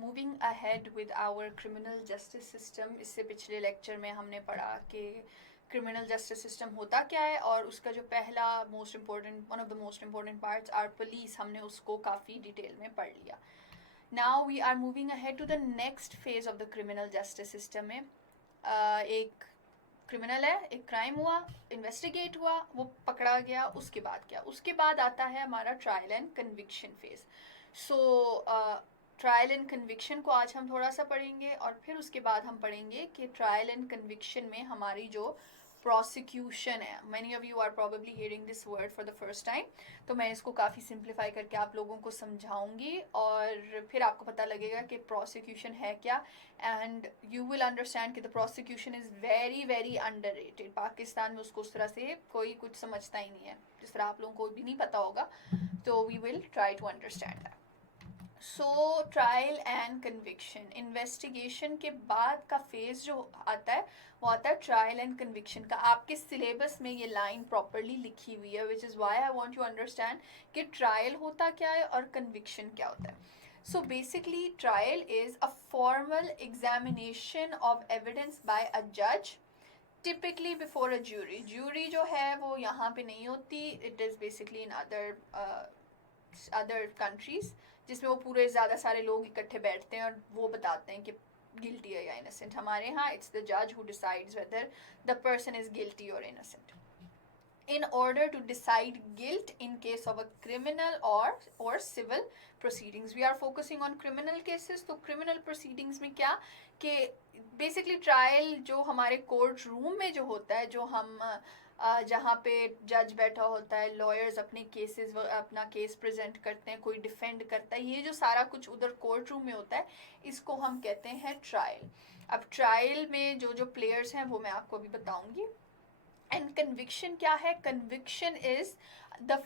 Moving ahead with our criminal justice system. इससे पिछले lecture में हमने पढ़ा कि क्रिमिनल जस्टिस सिस्टम होता क्या है और उसका जो पहला most important one of the most important parts are police, हमने उसको काफ़ी डिटेल में पढ़ लिया। Now we are moving ahead to the next phase of the criminal justice system में। एक क्रिमिनल है, एक क्राइम हुआ, इन्वेस्टिगेट हुआ, वो पकड़ा गया, उसके बाद क्या? उसके बाद आता है हमारा trial and conviction phase. So trial and conviction को आज हम थोड़ा सा पढ़ेंगे और फिर उसके बाद हम पढ़ेंगे कि ट्रायल एंड कन्विक्शन में हमारी जो प्रोसिक्यूशन है, many of you are probably hearing this word for the first time, तो मैं इसको काफ़ी सिंप्लीफाई करके आप लोगों को समझाऊंगी और फिर आपको पता लगेगा कि प्रोसिक्यूशन है क्या। एंड यू विल अंडरस्टैंड कि the prosecution is very very underrated. Pakistan में उसको उस तरह से कोई कुछ समझता ही नहीं है, जिस तरह आप लोगों को भी नहीं पता होगा, तो we will try to understand that. So trial and conviction, investigation के बाद का फेज जो आता है वो आता है ट्रायल एंड कन्विक्शन का। आपके सिलेबस में ये लाइन प्रॉपरली लिखी हुई है, which is why I want you understand कि ट्रायल होता क्या है और कन्विक्शन क्या होता है। So basically trial is a formal examination of evidence by a जज, typically before a jury. Jury जो है वो यहाँ पे नहीं होती, it is basically in other countries, जिसमें वो पूरे ज़्यादा सारे लोग इकट्ठे बैठते हैं और वो बताते हैं कि गिल्टी है या इनोसेंट। हमारे यहाँ इट्स द जज who decides whether the person is guilty और innocent in order to decide guilt in case of a criminal or civil proceedings. We are focusing on criminal cases. तो criminal proceedings में क्या कि basically trial जो हमारे court room में जो होता है, जो हम जहाँ पे जज बैठा होता है, लॉयर्स अपने केसेस अपना केस प्रेजेंट करते हैं, कोई डिफेंड करता है, ये जो सारा कुछ उधर कोर्ट रूम में होता है, इसको हम कहते हैं ट्रायल। अब ट्रायल में जो जो प्लेयर्स हैं वो मैं आपको अभी बताऊंगी। एंड कन्विक्शन क्या है? Conviction is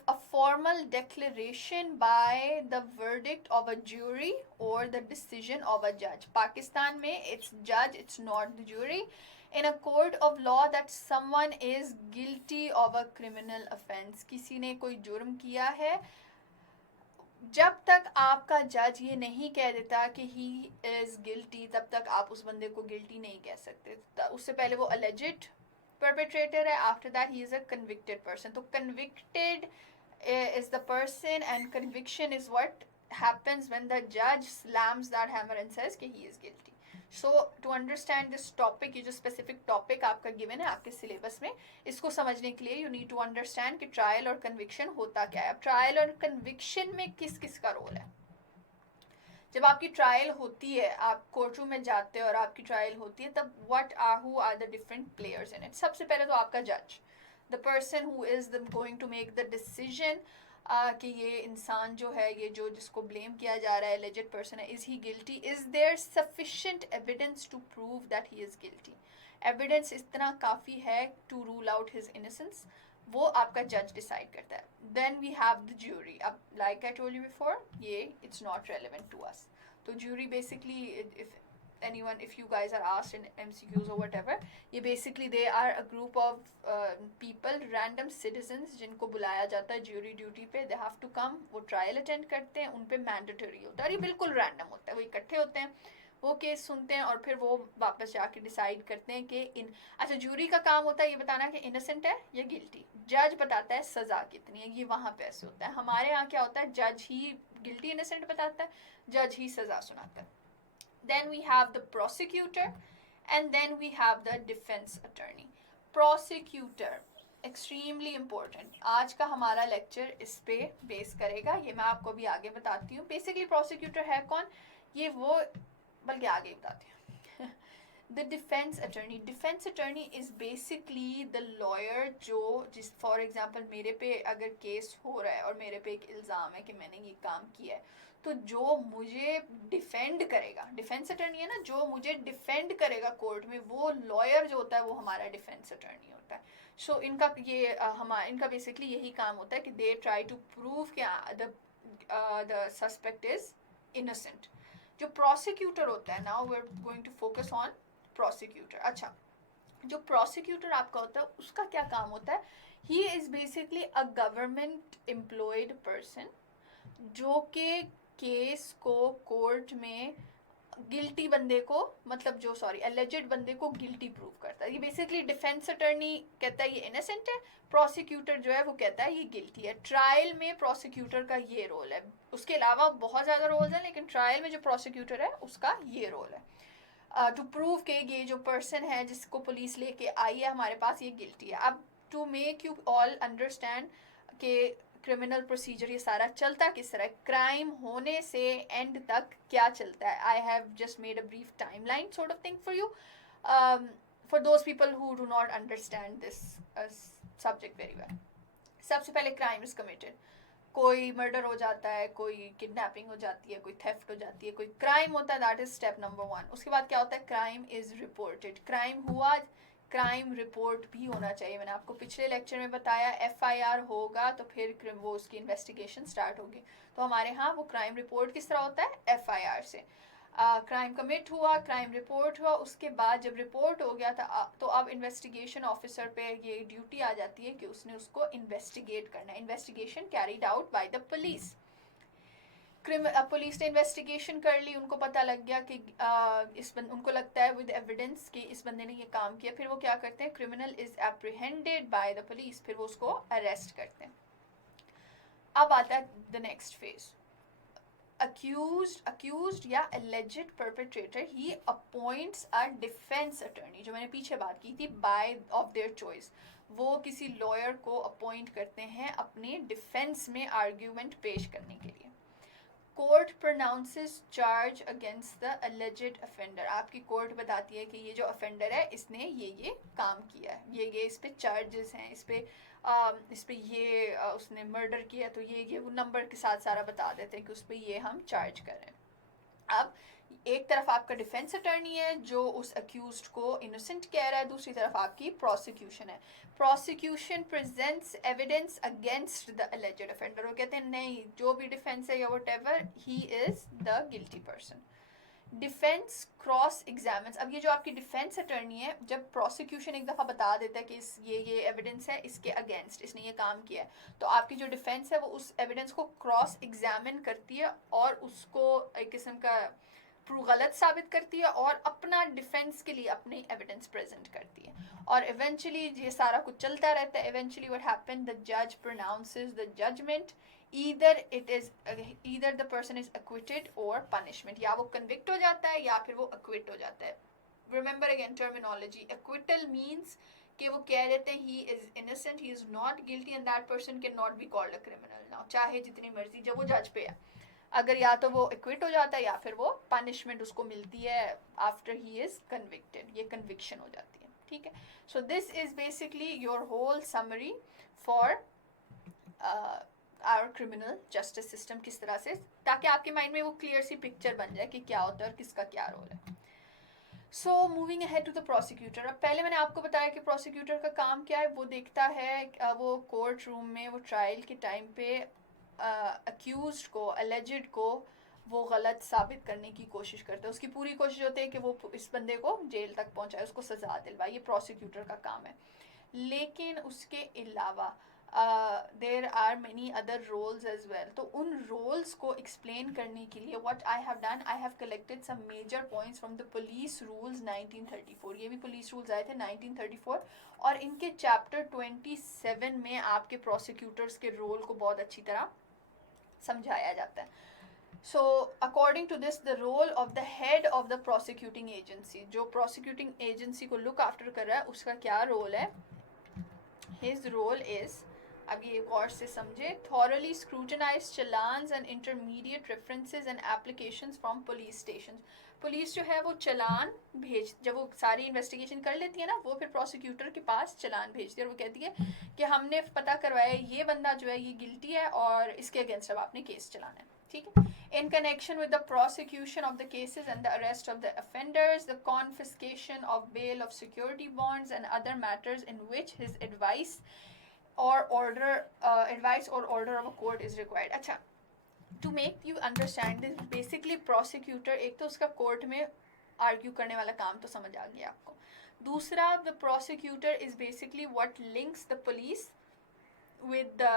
a formal declaration by the verdict of a jury or the decision of a judge. Pakistan में it's judge, it's not the jury. In a court of law that someone is guilty of a criminal offense. किसी ने कोई जुर्म किया है, जब तक आपका जज ये नहीं कह देता कि ही इज गिल्टी, तब तक आप उस बंदे को गिल्टी नहीं कह सकते। उससे पहले वो अलेजिड perpetrator है, after that he is a convicted person. तो convicted is the person and conviction is what happens when the judge slams that hammer and says कि he is guilty. So to understand this topic, ये जो specific topic आपका given है आपके syllabus में, इसको समझने के लिए you need to understand कि trial और conviction होता क्या है। अब trial और conviction में किस किस का रोल है? जब आपकी ट्रायल होती है, आप कोर्ट रूम में जाते हैं और आपकी ट्रायल होती है, तब who are the different players in it. सबसे पहले तो आपका जज, the person who is going to make the decision कि ये इंसान जो है, ये जो जिसको ब्लेम किया जा रहा है, एलिजेड पर्सन है, is he guilty, is there sufficient evidence to prove that he is guilty. Evidence इतना काफ़ी है to rule out his innocence, वो आपका जज डिसाइड करता है। Then we have the jury. अब like I told you before, ये it's not relevant to us. तो jury basically, if you guys are asked in MCQs or whatever, ये basically they are a group of people, random citizens, जिनको बुलाया जाता है jury duty पे। they have to come, वो trial attend करते हैं, उन पे मैंडेटरी होता है और ये बिल्कुल रैंडम होता है। वो इकट्ठे होते हैं, वो केस सुनते हैं और फिर वो वापस जाके डिसाइड करते हैं कि अच्छा, ज्यूरी का काम होता है ये बताना कि इनोसेंट है या गिल्टी। जज बताता है सज़ा कितनी है, ये वहाँ पे ऐसे होता है। हमारे यहाँ क्या होता है, जज ही गिल्टी इनोसेंट बताता है, जज ही सज़ा सुनाता है। Then we have the prosecutor and then we have the defense attorney. Prosecutor extremely important. आज का हमारा लेक्चर इस पे बेस करेगा, ये मैं आपको भी आगे बताती हूँ। बेसिकली प्रोसिक्यूटर है कौन, ये वो, बल्कि आगे बताती हूँ। The defence attorney, defence attorney is basically the lawyer जो, जिस फॉर एग्जांपल मेरे पे अगर केस हो रहा है और मेरे पे एक इल्ज़ाम है कि मैंने ये काम किया है, तो जो मुझे डिफेंड करेगा, डिफेंस अटर्नी है ना, जो मुझे डिफेंड करेगा कोर्ट में, वो लॉयर जो होता है वो हमारा डिफेंस अटर्नी होता है। सो इनका ये इनका बेसिकली यही काम होता है कि दे ट्राई टू प्रूव कि द सस्पेक्ट इज इनोसेंट। जो प्रोसिक्यूटर होता है, now we are going to focus on prosecutor. अच्छा, जो प्रोसिक्यूटर आपका होता है उसका क्या काम होता है? He is basically a government employed person जो कि केस को कोर्ट में गिल्टी बंदे को, मतलब जो एलिजेड बंदे को गिल्टी प्रूव करता है। ये बेसिकली डिफेंस अटर्नी कहता है ये इनोसेंट है, प्रोसिक्यूटर जो है वो कहता है ये गिल्टी है। ट्रायल में प्रोसिक्यूटर का ये रोल है, उसके अलावा बहुत ज़्यादा रोल्स हैं, लेकिन ट्रायल में जो प्रोसिक्यूटर है उसका ये रोल है टू प्रूव के ये जो पर्सन है जिसको पुलिस लेके आई है हमारे पास ये गिल्टी है। अब to make you all understand के क्रिमिनल प्रोसीजर ये सारा चलता किस तरह, क्राइम होने से एंड तक क्या चलता है। I have just made a brief time line sort of thing for you, for those people who do not understand this subject very well. सबसे पहले क्राइम इज कमिटेड, कोई मर्डर हो जाता है, कोई किडनैपिंग हो जाती है, कोई थेफ्ट हो जाती है, कोई क्राइम होता है, दैट इज स्टेप नंबर 1। उसके बाद क्या होता है, क्राइम इज रिपोर्टेड। क्राइम हुआ, क्राइम रिपोर्ट भी होना चाहिए। मैंने आपको पिछले लेक्चर में बताया एफआईआर होगा तो फिर वो उसकी इन्वेस्टिगेशन स्टार्ट होगी। तो हमारे यहाँ वो क्राइम रिपोर्ट किस तरह होता है, एफआईआर से। क्राइम कमिट हुआ, क्राइम रिपोर्ट हुआ, उसके बाद जब रिपोर्ट हो गया था तो अब इन्वेस्टिगेशन ऑफिसर पे ये ड्यूटी आ जाती है कि उसने उसको इन्वेस्टिगेट करना है। Investigation carried out by the police. Police ने इन्वेस्टिगेशन कर ली, उनको पता लग गया कि उनको लगता है विद एविडेंस कि इस बंदे ने ये काम किया, फिर वो क्या करते हैं, criminal is apprehended by the police, फिर वो उसको अरेस्ट करते हैं। अब आता है द नेक्स्ट फेज, accused या alleged perpetrator, he appoints a defense attorney, जो मैंने पीछे बात की थी, by of their choice। वो किसी लॉयर को अपॉइंट करते हैं अपने डिफेंस में आर्ग्यूमेंट पेश करने के लिए। Court pronounces charge against the alleged offender, आपकी कोर्ट बताती है कि ये जो अफेंडर है इसने ये काम किया है, ये इस पे चार्जेस हैं, इस पे ये उसने मर्डर किया, तो ये वो नंबर के साथ सारा बता देते हैं कि उस पर ये हम चार्ज कर रहे हैं। अब एक तरफ आपका डिफेंस अटर्नी है जो उस अक्यूज्ड को इनोसेंट कह रहा है, दूसरी तरफ आपकी प्रोसिक्यूशन है। Prosecution presents evidence against the alleged offender, वो कहते हैं नहीं, जो भी डिफेंस है या whatever, he is the guilty person. Defence cross examines, अब ये जो आपकी डिफेंस अटर्नी है, जब प्रोसिक्यूशन एक दफ़ा बता देता है कि ये एविडेंस है इसके अगेंस्ट, इसने ये काम किया है, तो आपकी जो डिफेंस है वो उस एविडेंस को क्रॉस एग्जामिन करती है और उसको एक किस्म का प्रूव गलत साबित करती है और अपना डिफेंस के लिए अपनी एविडेंस प्रेजेंट करती है। और इवेंचुअली ये सारा कुछ चलता रहता है। इवेंचुअली व्हाट हैपन, द जज pronounces the judgement, either the person is acquitted or punishment, या वो convict हो जाता है या फिर वो acquit हो जाता है। Remember again terminology, acquittal means कि वो कह देते हैं he is innocent, he is not guilty and that person cannot be called a criminal now, चाहे जितनी मर्जी जब वो जज पे है, अगर या तो वो acquit हो जाता है या फिर वो punishment उसको मिलती है after he is convicted, ये conviction हो जाती है, ठीक है। So this is basically your whole summary for our criminal justice system किस तरह से, ताकि आपके माइंड में वो क्लियर सी पिक्चर बन जाए कि क्या होता है और किसका क्या रोल है। So moving ahead to the prosecutor, अब पहले मैंने आपको बताया कि प्रोसिक्यूटर का काम क्या है, वो देखता है वो कोर्ट रूम में वो ट्रायल के टाइम पे अक्यूज्ड को, एलिजेड को वो गलत साबित करने की कोशिश करता है। उसकी पूरी कोशिश होती है कि वो इस बंदे को जेल तक पहुंचाए, उसको सजा दिलवाए, ये प्रोसिक्यूटर का काम है। लेकिन उसके अलावा there are many other roles as well, तो उन रोल्स को एक्सप्लेन करने के लिए what I have done, I have collected some major points from the police rules 1934। ये भी पुलिस रूल्स आए थे 1934 और इनके चैप्टर 27 में आपके प्रोसिक्यूटर्स के रोल को बहुत अच्छी तरह समझाया जाता है। So according to this, the role of the head of the prosecuting agency, जो prosecuting agency को look after कर रहा है, उसका क्या रोल है, his role is, अब ये एक और से समझे, thoroughly scrutinize challans and intermediate references and applications from police stations। Police जो है वो चलान भेज, जब वो सारी इन्वेस्टिगेशन कर लेती है ना, वो फिर प्रोसिक्यूटर के पास चलान भेजती है और वो कहती है कि हमने पता करवाया ये बंदा जो है ये गिल्टी है और इसके अगेंस्ट अब आपने केस चलाना है, ठीक है। In connection with the prosecution of the cases and the arrest of the offenders, the confiscation of bail of security bonds and other matters in which his advice or order of a court is required। अच्छा, to make you understand this, basically prosecutor, एक तो उसका court में argue करने वाला काम तो समझ आ गया आपको। दूसरा, the prosecutor is basically what links the police with the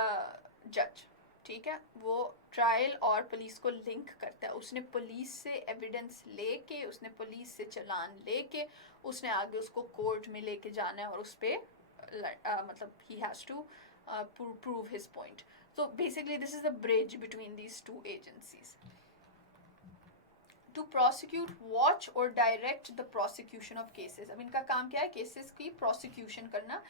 judge, ठीक है, वो ट्रायल और पुलिस को लिंक करता है। उसने पुलिस से एविडेंस लेके, उसने पुलिस से चालान लेके, उसने आगे उसको कोर्ट में लेके जाना है और उस पर मतलब he has to prove his point. So basically this is the bridge between these two agencies. To prosecute, watch or direct the prosecution of cases. अब इनका काम क्या है? केसेस की prosecution करना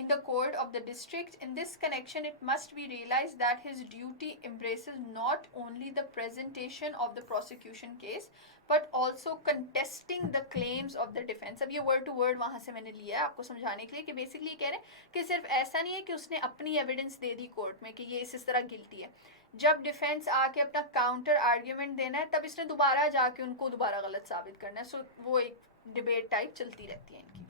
in the court of the district. In this connection, it must be realized that his duty embraces not only the presentation of the prosecution case, but also contesting the claims of the defense. अब ये word to word वहाँ से मैंने लिया है आपको समझाने के लिए कि basically कह रहे हैं कि सिर्फ ऐसा नहीं है कि उसने अपनी evidence दे दी कोर्ट में कि ये इस तरह guilty है, जब डिफेंस आके अपना काउंटर आर्ग्यूमेंट देना है तब इसने दोबारा जाके उनको दोबारा गलत साबित करना है। सो वो एक डिबेट टाइप चलती रहती है इनकी।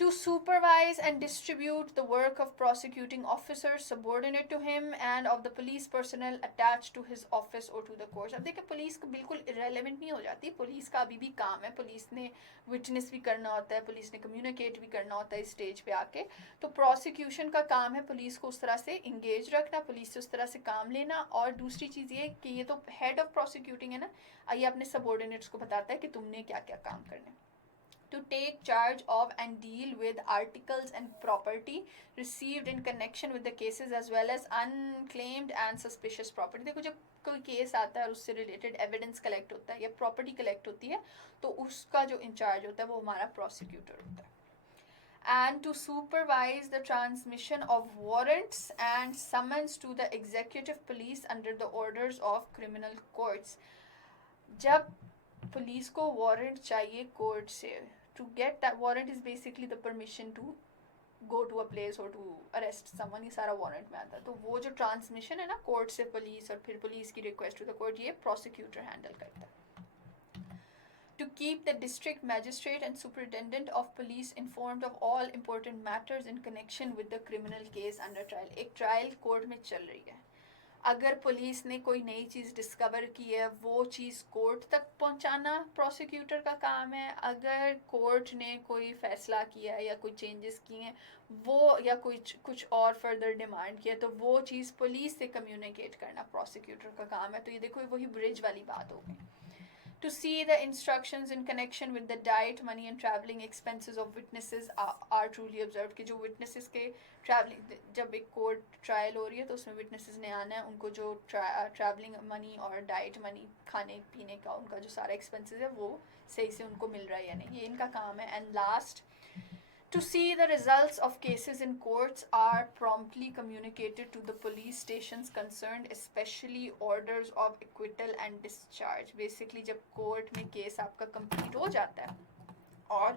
To supervise and distribute the work of prosecuting officers subordinate to him and of the police personnel attached to his office or to the courts. अब देखिए पुलिस को बिल्कुल irrelevant नहीं हो जाती, पुलिस का अभी भी काम है, पुलिस ने विटनेस भी करना होता है, पुलिस ने कम्युनिकेट भी करना होता है स्टेज पे आके। तो प्रोसिक्यूशन का काम है पुलिस को उस तरह से इंगेज रखना, पुलिस से उस तरह से काम लेना। और दूसरी चीज़ ये कि ये तो हेड ऑफ प्रोसिक्यूटिंग है ना, ये अपने सबॉर्डिनेट्स को बताता है कि तुमने क्या क्या काम करने। To take charge of and deal with articles and property received in connection with the cases as well as unclaimed and suspicious property. देखो जब कोई केस आता है और उससे रिलेटेड एविडेंस कलेक्ट होता है या प्रॉपर्टी कलेक्ट होती है तो उसका जो इंचार्ज होता है वो हमारा प्रोसिक्यूटर होता है। And to supervise the transmission of warrants and summons to the executive police under the orders of criminal courts. जब पुलिस को वारंट चाहिए कोर्ट से, to get that warrant is basically the permission to go to a place or to arrest someone, ये सारा warrant में आता है। तो वो जो ट्रांसमिशन है ना कोर्ट से पुलिस और फिर पुलिस की रिक्वेस्ट टू द कोर्ट, ये प्रोसिक्यूटर हैंडल करता है। To keep the district magistrate and superintendent of police informed of all important matters in connection with the criminal case under trial. एक trial court में चल रही है, अगर पुलिस ने कोई नई चीज़ डिस्कवर की है वो चीज़ कोर्ट तक पहुंचाना प्रोसिक्यूटर का काम है। अगर कोर्ट ने कोई फैसला किया है या कोई चेंजेस किए हैं वो या कुछ और फर्दर डिमांड किया तो वो चीज़ पुलिस से कम्युनिकेट करना प्रोसिक्यूटर का काम है। तो ये देखो वही ब्रिज वाली बात हो गई। To see the instructions in connection with the diet, money and travelling expenses of witnesses are truly observed. कि जो witnesses के travelling, जब एक court trial हो रही है तो उसमें witnesses ने आना है, उनको जो travelling money और diet money खाने पीने का उनका जो सारा expenses है वो सही से उनको मिल रहा है या नहीं, ये इनका काम है। And last, to see the results of cases in courts are promptly communicated to the police stations concerned, especially orders of acquittal and discharge. Basically जब कोर्ट में केस आपका कंप्लीट हो जाता है और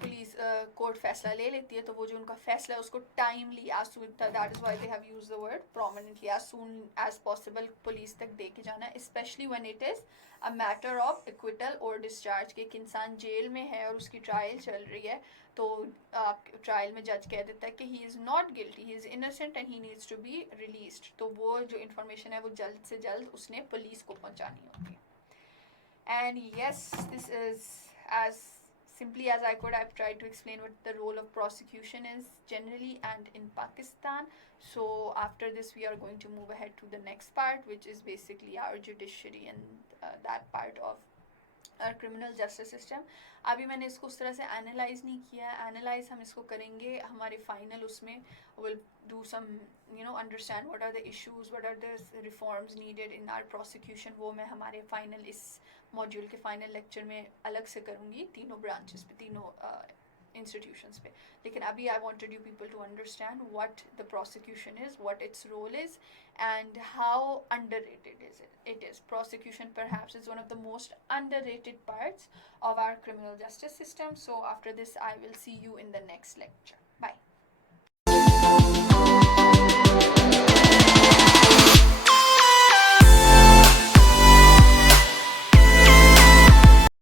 पुलिस कोर्ट फैसला ले लेती है तो वो जो उनका फैसला है उसको timely as soon, that is why they have used the word prominently, as soon as possible police तक दे के जाना है। Specially when it is a matter of acquittal और डिस्चार्ज के, एक इंसान जेल में है और उसकी ट्रायल चल रही है तो ट्रायल में जज कह देता है कि he is not guilty, he is innocent and he needs to be released, तो वो जो इन्फॉर्मेशन है वो जल्द से जल्द उसने पुलिस को पहुंचानी होती है। And yes, this is as simply as I could, I've tried to explain what the role of prosecution is generally and in Pakistan. So after this we are going to move ahead to the next part, which is basically our judiciary and that part of our criminal justice system. अभी मैंने इसको उस तरह से analyse नहीं किया है, analyse हम इसको करेंगे हमारे फाइनल, उसमें will do some understand what are the issues, what are the reforms needed in our prosecution. वो मैं हमारे फाइनल इस मॉड्यूल के फाइनल लेक्चर में अलग से करूँगी, तीनों ब्रांचेस पे, तीनों institutions पे। लेकिन अभी I wanted you people to understand what the prosecution is, what its role is and how underrated is it is. Prosecution perhaps is one of the most underrated parts of our criminal justice system. So after this I will see you in the next lecture. Bye.